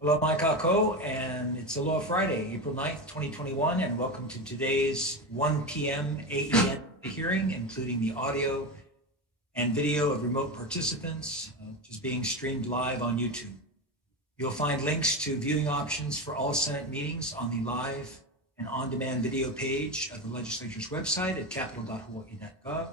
Hello, Mike Kako, and it's Aloha Friday, April 9th, 2021, and welcome to today's 1 p.m. AEN hearing, including the audio and video of remote participants, which is being streamed live on YouTube. You'll find links to viewing options for all Senate meetings on the live and on-demand video page of the legislature's website at capitol.hawaii.gov.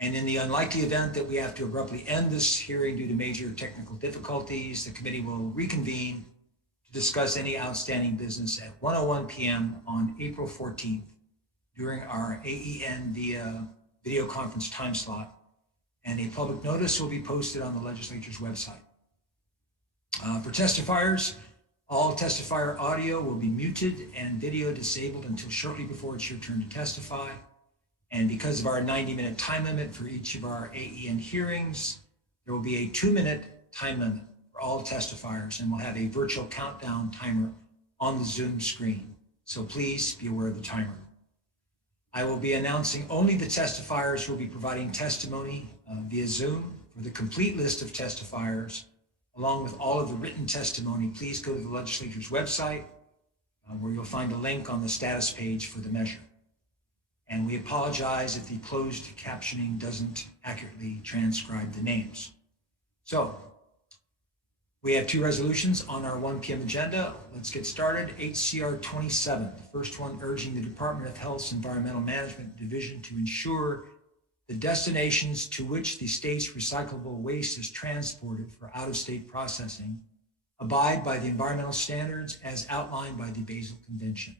And in the unlikely event that we have to abruptly end this hearing due to major technical difficulties, the committee will reconvene to discuss any outstanding business at 1:01 p.m. on April 14th during our AEN via video conference time slot, and a public notice will be posted on the legislature's website. For testifiers, all testifier audio will be muted and video disabled until shortly before it's your turn to testify. And because of our 90-minute time limit for each of our AEN hearings, there will be a 2-minute time limit for all testifiers, and we'll have a virtual countdown timer on the Zoom screen. So please be aware of the timer. I will be announcing only the testifiers who will be providing testimony via Zoom. For the complete list of testifiers, along with all of the written testimony, please go to the legislature's website, where you'll find a link on the status page for the measure. And we apologize if the closed captioning doesn't accurately transcribe the names. So we have 2 resolutions on our 1 p.m. agenda. Let's get started. HCR 27, the first one urging the Department of Health's Environmental Management Division to ensure the destinations to which the state's recyclable waste is transported for out-of-state processing abide by the environmental standards as outlined by the Basel Convention.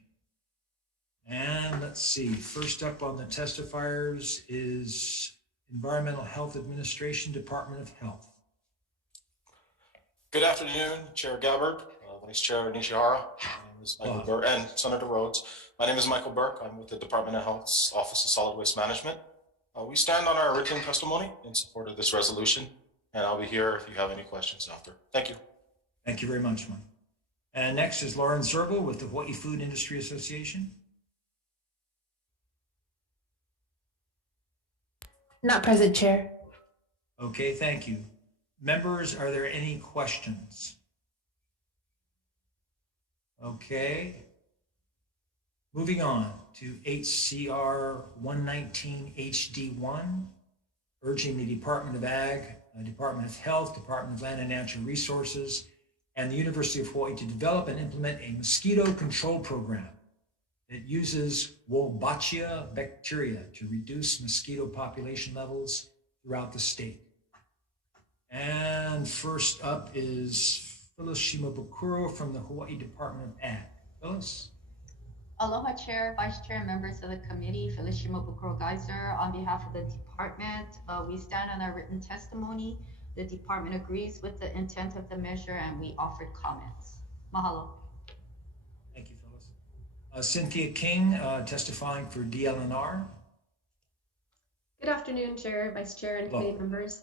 And let's see, first up on the testifiers is Environmental Health Administration, Department of Health. Good afternoon, Chair Gabbard, Vice Chair Nishihara, my name is Michael Burke, and Senator Rhodes. My name is Michael Burke. I'm with the Department of Health's Office of Solid Waste Management. We stand on our written testimony in support of this resolution, and I'll be here if you have any questions after. Thank you. Thank you very much, Mike. And next is Lauren Zerble with the Hawaii Food Industry Association. Not present, Chair. Okay, thank you. Members, are there any questions? Okay. Moving on to HCR 119 HD1, urging the Department of Ag, Department of Health, Department of Land and Natural Resources, and the University of Hawaii to develop and implement a mosquito control program that uses Wolbachia bacteria to reduce mosquito population levels throughout the state. And first up is Phyllis Shimabukuro from the Hawaii Department of Ag. Phyllis? Aloha, Chair, Vice Chair, and members of the committee. Phyllis Shimabukuro Geyser. On behalf of the department, we stand on our written testimony. The department agrees with the intent of the measure, and we offered comments. Mahalo. Thank you, Phyllis. Cynthia King, testifying for DLNR. Good afternoon, Chair, Vice Chair, and committee members.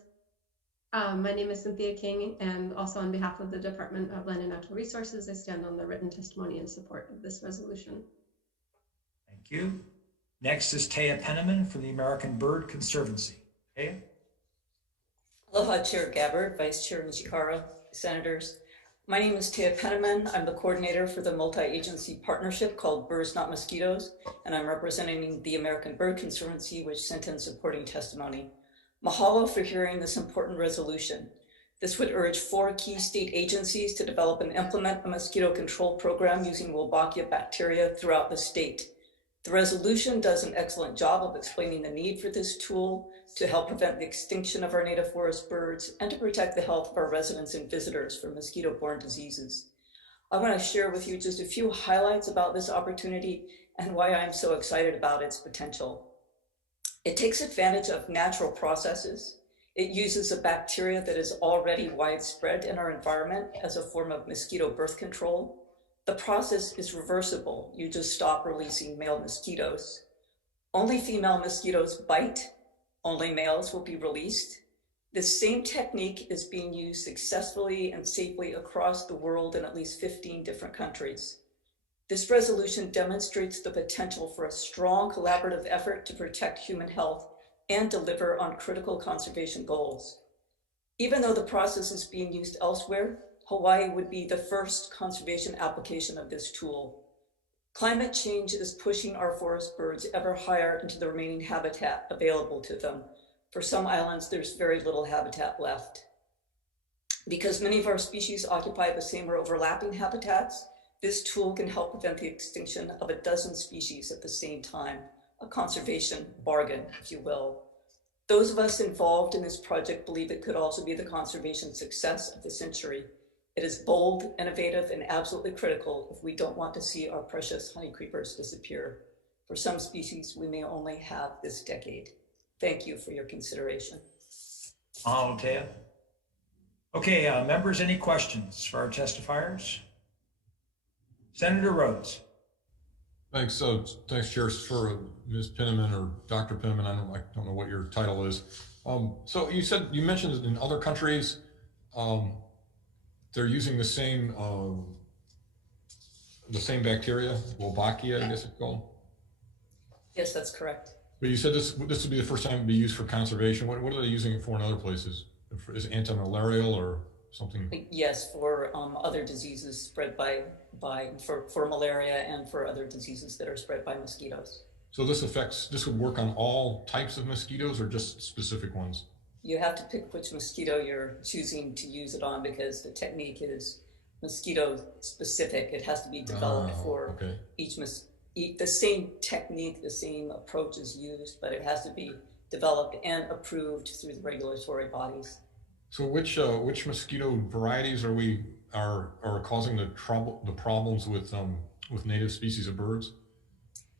My name is Cynthia King, and also on behalf of the Department of Land and Natural Resources, I stand on the written testimony in support of this resolution. Thank you. Next is Taya Penniman from the American Bird Conservancy. Taya? Aloha, Chair Gabbard, Vice Chair Nishihara, Senators. My name is Taya Penniman. I'm the coordinator for the multi-agency partnership called Birds Not Mosquitoes, and I'm representing the American Bird Conservancy, which sent in supporting testimony. Mahalo for hearing this important resolution. This would urge 4 key state agencies to develop and implement a mosquito control program using Wolbachia bacteria throughout the state. The resolution does an excellent job of explaining the need for this tool to help prevent the extinction of our native forest birds and to protect the health of our residents and visitors from mosquito-borne diseases. I want to share with you just a few highlights about this opportunity and why I'm so excited about its potential. It takes advantage of natural processes. It uses a bacteria that is already widespread in our environment as a form of mosquito birth control. The process is reversible. You just stop releasing male mosquitoes. Only female mosquitoes bite. Only males will be released. This same technique is being used successfully and safely across the world in at least 15 different countries. This resolution demonstrates the potential for a strong collaborative effort to protect human health and deliver on critical conservation goals. Even though the process is being used elsewhere, Hawaii would be the first conservation application of this tool. Climate change is pushing our forest birds ever higher into the remaining habitat available to them. For some islands, there's very little habitat left. Because many of our species occupy the same or overlapping habitats, this tool can help prevent the extinction of a dozen species at the same time, a conservation bargain, if you will. Those of us involved in this project believe it could also be the conservation success of the century. It is bold, innovative, and absolutely critical if we don't want to see our precious honey creepers disappear. For some species, we may only have this decade. Thank you for your consideration. Taya. Okay, members, any questions for our testifiers? Senator Rhodes. Thanks. Thanks, Chair, for Ms. Penniman or Dr. Penniman. I don't know what your title is. So you mentioned that in other countries, they're using the same bacteria, Wolbachia, I guess it's called. Yes, that's correct. But you said this would be the first time it'd be used for conservation. What are they using it for in other places? Is it anti-malarial or something? Yes, for other diseases spread for malaria and for other diseases that are spread by mosquitoes. So this would work on all types of mosquitoes or just specific ones? You have to pick which mosquito you're choosing to use it on because the technique is mosquito specific. It has to be developed for each mosquito. The same technique, the same approach is used, but it has to be developed and approved through the regulatory bodies. So which mosquito varieties are causing the problems with native species of birds?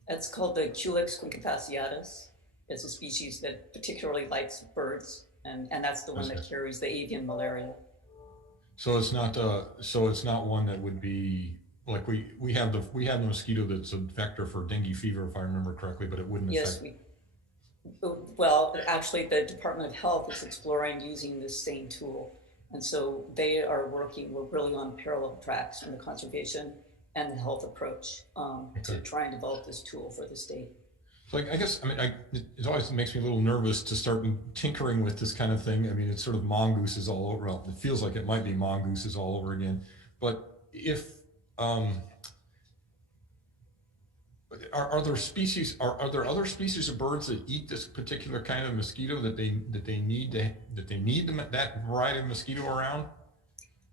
It's called the Culex quincunfasciatus. It's a species that particularly likes birds, and that's the one that carries the avian malaria. So it's not one that would be like we have the mosquito that's a vector for dengue fever, if I remember correctly, but it wouldn't affect. Well, actually, the Department of Health is exploring using this same tool. And so we're really on parallel tracks in the conservation and the health approach to try and develop this tool for the state. So I guess, it always makes me a little nervous to start tinkering with this kind of thing. I mean, it's sort of mongooses all over. Well, it feels like it might be mongooses all over again. But if, are there other species of birds that eat this particular kind of mosquito that they need that variety of mosquito around?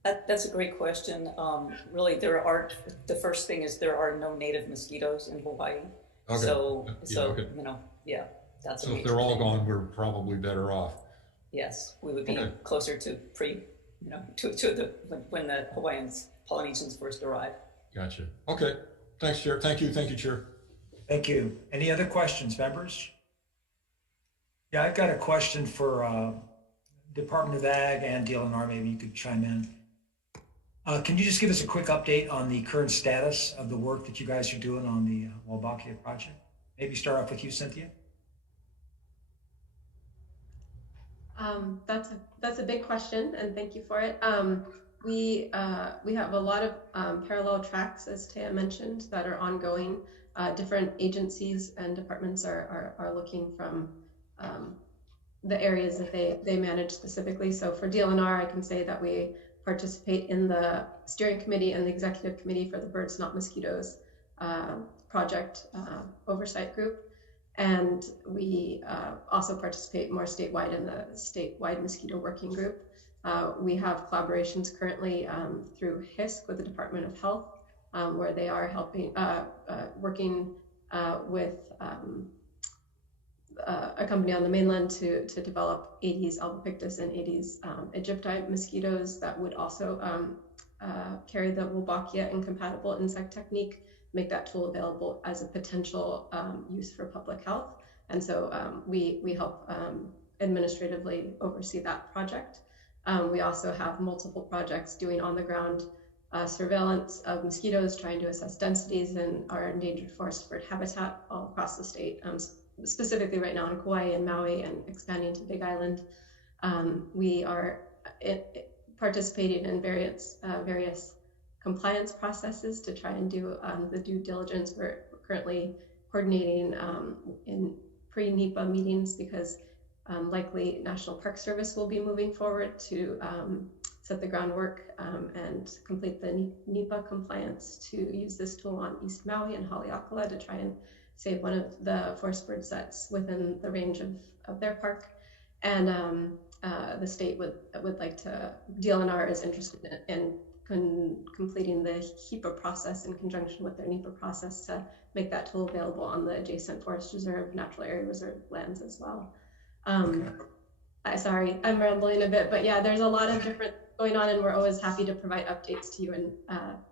That's a great question. Really, the first thing is there are no native mosquitoes in Hawaii. Okay. So that's so if they're all gone, we're probably better off. Yes, we would be closer to when the Hawaiians, Polynesians first arrived. Gotcha. Okay. Thanks, Chair. Thank you, Chair. Thank you. Any other questions, members? Yeah, I've got a question for Department of Ag and DLNR. Maybe you could chime in. Can you just give us a quick update on the current status of the work that you guys are doing on the Wolbachia project? Maybe start off with you, Cynthia. That's a big question, and thank you for it. We have a lot of parallel tracks, as Taya mentioned, that are ongoing. Different agencies and departments are looking from the areas that they manage specifically. So for DLNR, I can say that we participate in the steering committee and the executive committee for the Birds Not Mosquitoes project oversight group. And we also participate more statewide in the statewide mosquito working group. We have collaborations currently through HISC with the Department of Health, where they are helping, working with a company on the mainland to develop Aedes albopictus and Aedes aegypti mosquitoes that would also carry the Wolbachia incompatible insect technique, make that tool available as a potential use for public health. And so we help administratively oversee that project. We also have multiple projects doing on the ground surveillance of mosquitoes, trying to assess densities in our endangered forest bird habitat all across the state. Specifically right now in Kauai and Maui and expanding to Big Island. We are participating in various compliance processes to try and do the due diligence. We're currently coordinating in pre-NEPA meetings because likely National Park Service will be moving forward to set the groundwork and complete the NEPA compliance to use this tool on East Maui and Haleakala to try and save one of the forest bird sets within the range of their park. And the state would like to, DLNR is interested in completing the HEPA process in conjunction with their NEPA process to make that tool available on the adjacent forest reserve, natural area reserve lands as well. Sorry, I'm rambling a bit, but yeah, there's a lot of different going on, and we're always happy to provide updates to you and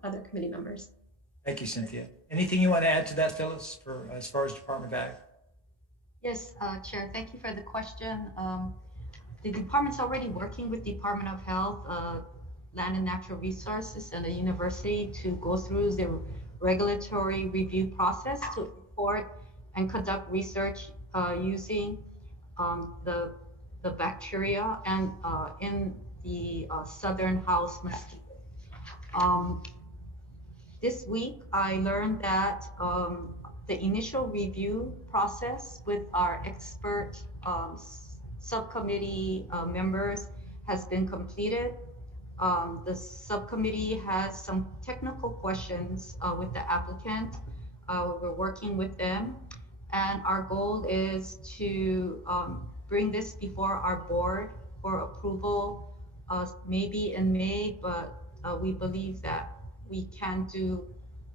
other committee members. Thank you, Cynthia. Anything you want to add to that, Phyllis, as far as Department of Ag? Yes, Chair, thank you for the question. The department's already working with Department of Health, Land and Natural Resources, and the university to go through the regulatory review process to report and conduct research using the bacteria and in the southern house mosquito. This week, I learned that the initial review process with our expert subcommittee members has been completed. The subcommittee has some technical questions with the applicant. We're working with them, and our goal is to bring this before our board for approval, maybe in May, but we believe that we can do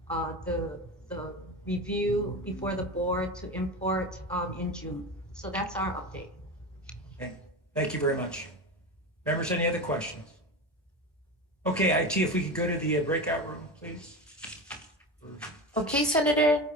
the review before the board to import in June. So that's our update. Okay, thank you very much. Members, any other questions? Okay, IT, if we could go to the breakout room, please. Okay, Senator.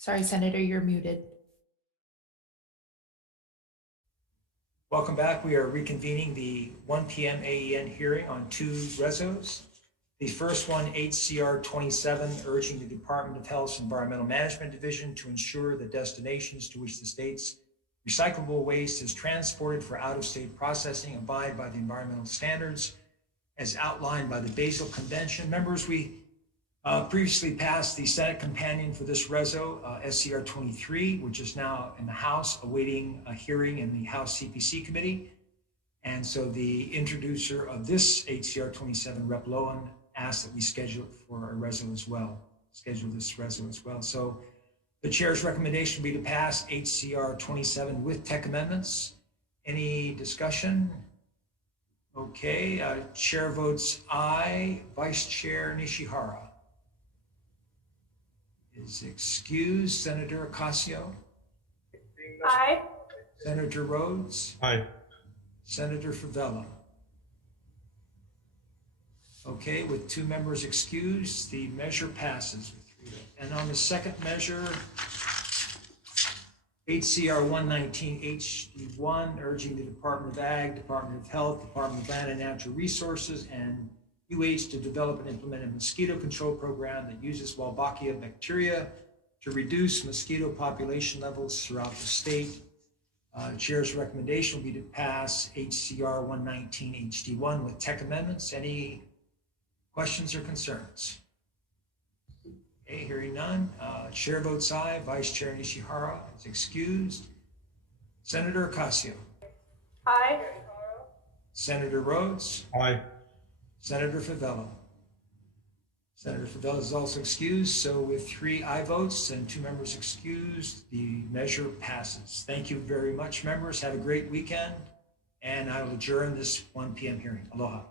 Sorry, Senator, you're muted. Welcome back. We are reconvening the 1 p.m. AEN hearing on two resos. The first one, HCR 27, urging the Department of Health's Environmental Management Division to ensure the destinations to which the state's recyclable waste is transported for out-of-state processing abide by the environmental standards as outlined by the Basel Convention. Members, we previously passed the Senate companion for this reso, SCR 23, which is now in the House awaiting a hearing in the House CPC committee. And so the introducer of this HCR 27, Rep. Lowen, asked that we schedule it for a reso as well, schedule this reso as well. So the chair's recommendation would be to pass HCR 27 with tech amendments. Any discussion? Okay, chair votes aye. Vice Chair Nishihara is excused. Senator Ocasio? Aye. Senator Rhodes? Aye. Senator Favela? Okay, with two members excused, the measure passes. And on the second measure, HCR 119 HD1, urging the Department of Ag, Department of Health, Department of Land and Natural Resources, and UH to develop and implement a mosquito control program that uses Wolbachia bacteria to reduce mosquito population levels throughout the state. Chair's recommendation will be to pass HCR 119 HD1 with tech amendments. Any questions or concerns? Okay, hearing none. Chair votes aye. Vice Chair Nishihara is excused. Senator Ocasio? Aye. Senator Rhodes? Aye. Senator Favela? Senator Favela is also excused. So with 3 aye votes and 2 members excused, the measure passes. Thank you very much, members. Have a great weekend. And I will adjourn this 1 p.m. hearing. Aloha.